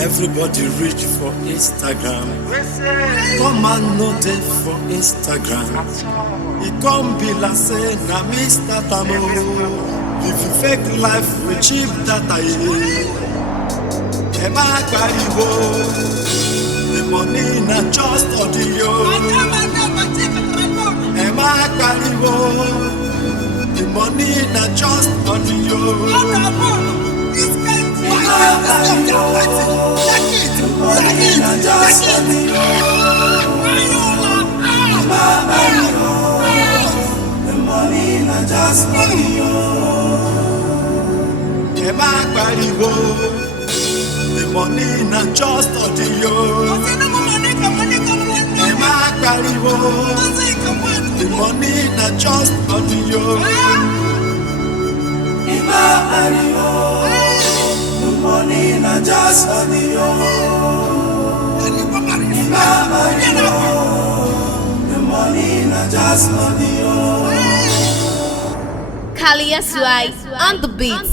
Everybody reach for Instagram. Come and know them for Instagram. It come be like say na Mr. Tamo. If you fake life with cheap data, Eba pariwo, the money na just audio. Eba pariwo, the money na just audio. The money na just audio. Emma pariwo, the money na just audio. Emma pariwo, the money na just audio. Emma pariwo, the money na just audio. Kaliaswai on the beat.